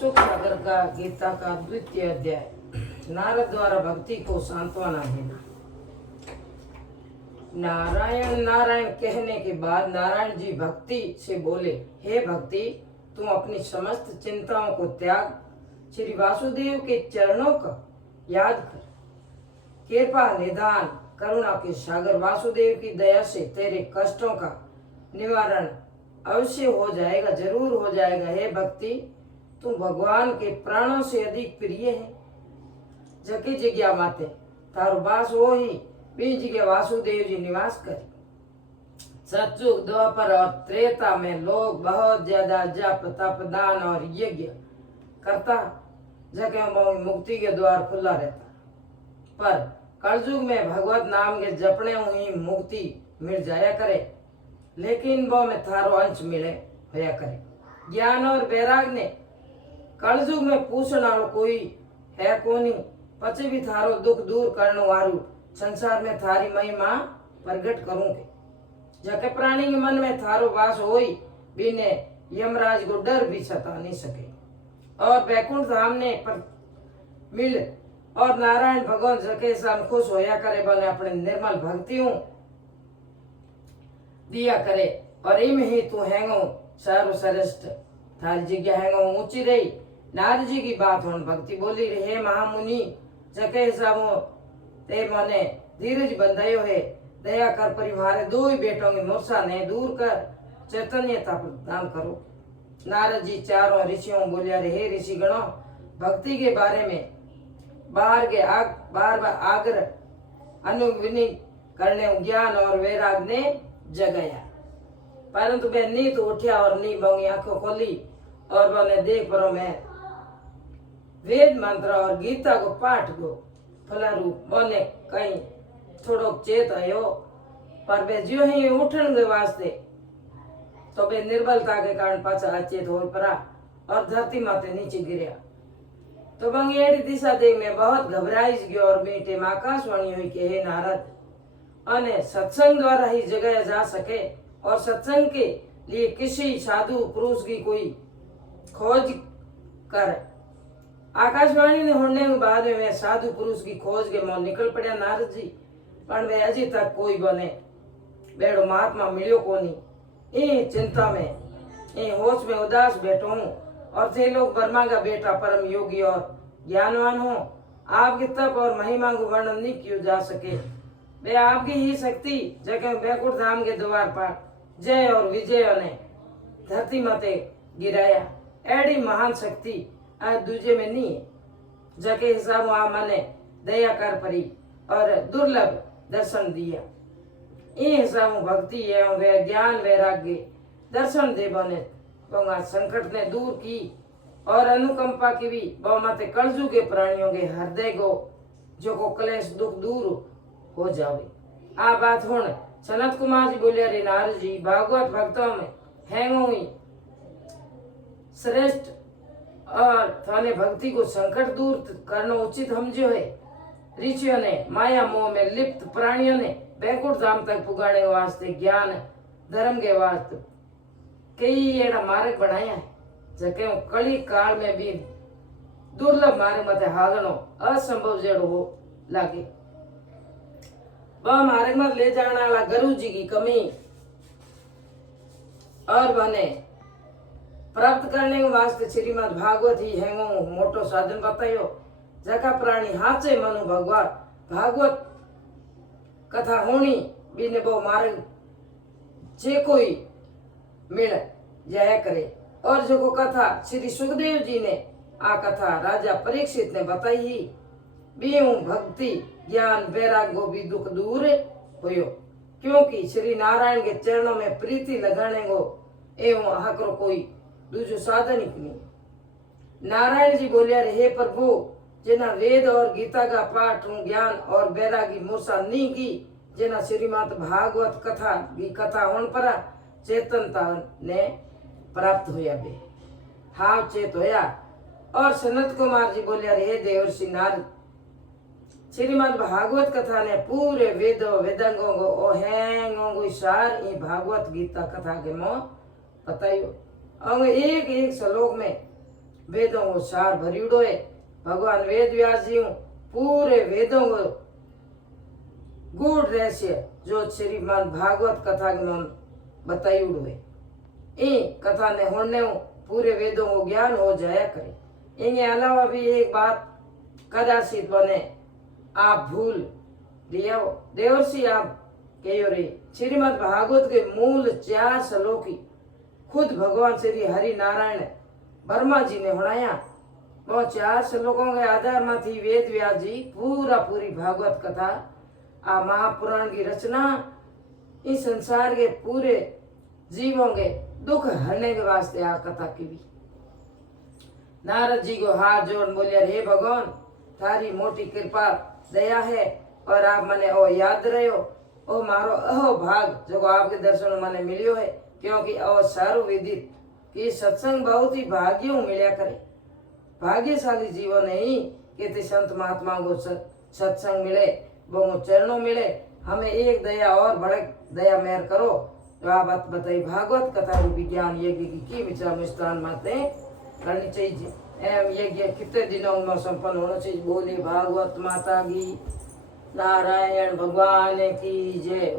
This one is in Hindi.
सुख सागर का गीता का द्वितीय अध्याय। नारद द्वारा भक्ति को सांत्वना देना। नारायण नारायण कहने के बाद नारायण जी भक्ति से बोले, हे भक्ति, तुम अपनी समस्त चिंताओं को त्याग श्री वासुदेव के चरणों का याद कर। कृपा निदान करुणा के सागर वासुदेव की दया से तेरे कष्टों का निवारण अवश्य हो जाएगा, जरूर हो जाएगा। हे भक्ति, तुम भगवान के प्राणों से अधिक प्रिय है। जकी जग्या माते तारो बास हो ही बी जगह वासुदेव जी निवास करे। सतयुग द्वापर और त्रेता में लोग बहुत ज्यादा जप तप दान और यज्ञ करता, जगह मुक्ति के द्वार खुला रहता। पर कलयुग में भगवत नाम के जपने हुई मुक्ति मिल जाया करे, लेकिन वो में थारो अंश मिले होया करे। ज्ञान और वैराग ने कलयुग में पूछने वालों कोई है कोनी, पचे भी थारो दुख दूर करने वारू संसार में थारी महिमा प्रकट करूंगे। जके प्राणी के मन में थारो वास होई बिने यमराज को डर भी सता नहीं सके। और वैकुंठ धाम ने पर मिल और नारायण भगवान जके साम खुश होया करे, बने अपने निर्मल भक्तियों दिया करे। और इम ही तू हैंगो सर्व श्रेष्ठ, थारी जगह हैंगो ऊंची रही। नारद जी की बात होन भक्ति बोली, हे महामुनि, जके सामो ते मने धीरज बंधायो है, दया कर परी मारे दो ही बेटों की मूर्छा ने दूर कर चैतन्यता प्रदान करो। नारद जी चारों ऋषियों बोलिया, हे ऋषि गणों, भक्ति के बारे में बार बार आग्रह अनुविनी करने ज्ञान और वैराग ने जगाया, परंतु वह नीत उठा और नी बोंगी आंखों खोली और बने देख परो में वेद मंत्र और गीता को पाठ को फलारूप बने कहीं थोड़ो चेत आयो। पर वे जो ही उठन के वास्ते तो वे निर्बलता के कारण पाछा अचेत हो पड़ा और धरती माते नीचे गिरा। तो बंगेड़ी दिशा देख में बहुत घबराई गयो और मीठे में आकाशवाणी हुई कि हे नारद, अने सत्संग द्वारा ही जगाया जा सके और सत्संग के लिए किसी साधु पुरुष की कोई खोज कर। आकाशवाणी ने होने के बाद में साधु पुरुष की खोज के मोह निकल पड़ा नारद जी, पर वे अजी तक कोई बने बेड़ो महात्मा मिलियो कोनी। इन चिंता में इन होश में उदास बैठो हूँ और थे लोग ब्रह्मा का बेटा परम योगी और ज्ञानवान हो। आपके तप और महिमा को वर्णन नहीं किया जा सके। वे आपकी ही शक्ति जगह बैकुंठ धाम के द्वार पर जय और विजय ने धरती माते गिराया। एडी महान शक्ति आज दूजे में नहीं है। जके हिसाब आ मने दया कर परी और दुर्लभ दर्शन दिया। इन हिसाब भक्ति एवं वे ज्ञान वैराग्य दर्शन दे बने संकट ने दूर की और अनुकंपा की भी बहुमते कलजू के प्राणियों के हृदय को जो को क्लेश दुख दूर हो जावे। आ बात होने सनत कुमार जी बोलिया, रे नारद जी, भागवत भक्तों में हैंगो हुई श्रेष्ठ और थाने भक्ति को संकट दूर करना उचित समझो है। ऋषियों ने माया मोह में लिप्त प्राणियों ने बैकुंठ धाम तक पुगाने वास्ते ज्ञान धर्म के वास्ते कई एड़ा मार्ग बनाया है, जके कली काल में भी दुर्लभ मार्ग मते हालनो असंभव जेड़ो हो लागे। वह मार्ग में ले जाने वाला गुरु जी की कमी और बने प्राप्त करने के वास्ते श्रीमद् भागवत ही है वो मोटो साधन बतायो। जका प्राणी हाथ से मनु भगवान भागवत कथा होनी बिने वो मार्ग जे कोई मिल जाया करे। और जो को कथा श्री सुखदेव जी ने आ कथा राजा परीक्षित ने बताई ही बीऊ भक्ति ज्ञान वैराग्य भी दुख दूर होयो, क्योंकि श्री नारायण के चरणों में प्रीति लगाने को एवं हकरो कोई दूसरो साधन ही नहीं। नारायण जी बोलिया, हे प्रभु, जिन्हें वेद और गीता का पाठ ज्ञान और वैरागी मूर्छा नहीं की, जिन्हें श्रीमद् भागवत कथा की कथा होने पर चेतनता ने प्राप्त होया बे हाव चेत होया। और सनत कुमार जी बोलिया, हे देवर्षि नारद, श्रीमद् भागवत कथा ने पूरे वेदांगों को ओ हैंगों को सार ये भागवत गीता कथा के मोह बताइयो। और एक एक श्लोक में वेदों को सार भरियोड़ो है। भगवान वेद व्यास जी पूरे वेदों को गूढ़ रहस्य जो श्रीमद् भागवत कथा में बताइयोड़ो है। इन कथा ने होने पूरे वेदों को ज्ञान हो जाया करे। इनके अलावा भी एक बात कदाचित बने आप भूल दिया हो। देवर्षि आप कहो रे श्रीमद् भागवत के मूल 4 श्लोक की खुद भगवान श्री हरि नारायण वर्मा जी ने होनाया। वो 4 श्लोकों के आधार में थी वेद व्यास जी पूरी भागवत कथा आ महापुराण की रचना इस संसार के पूरे जीवों के दुख हरने के वास्ते आ कथा की भी। नारद जी को हाथ जोड़ बोलिया, हे भगवान थारी मोटी कृपा दया है और आप मने ओ याद रहो ओ मारो अहो भाग जो आपके दर्शन मने मिलियो है। क्योंकि ओ सारू विदित कि सत्संग बहुत ही भाग्यों मिलिया करे। भाग्यशाली जीवन ही कि संत महात्मा को सत्संग मिले, वो चरणों मिले। हमें एक दया और बड़े दया मेहर करो। तो आप बताइए भागवत कथा रूपी ज्ञान यज्ञ की विचार मिष्टान बातें करनी चाहिए। एवं यज्ञ कितने दिनों में संपन्न होना चाहिए। बोले भागवत माता की, नारायण भगवान की जय।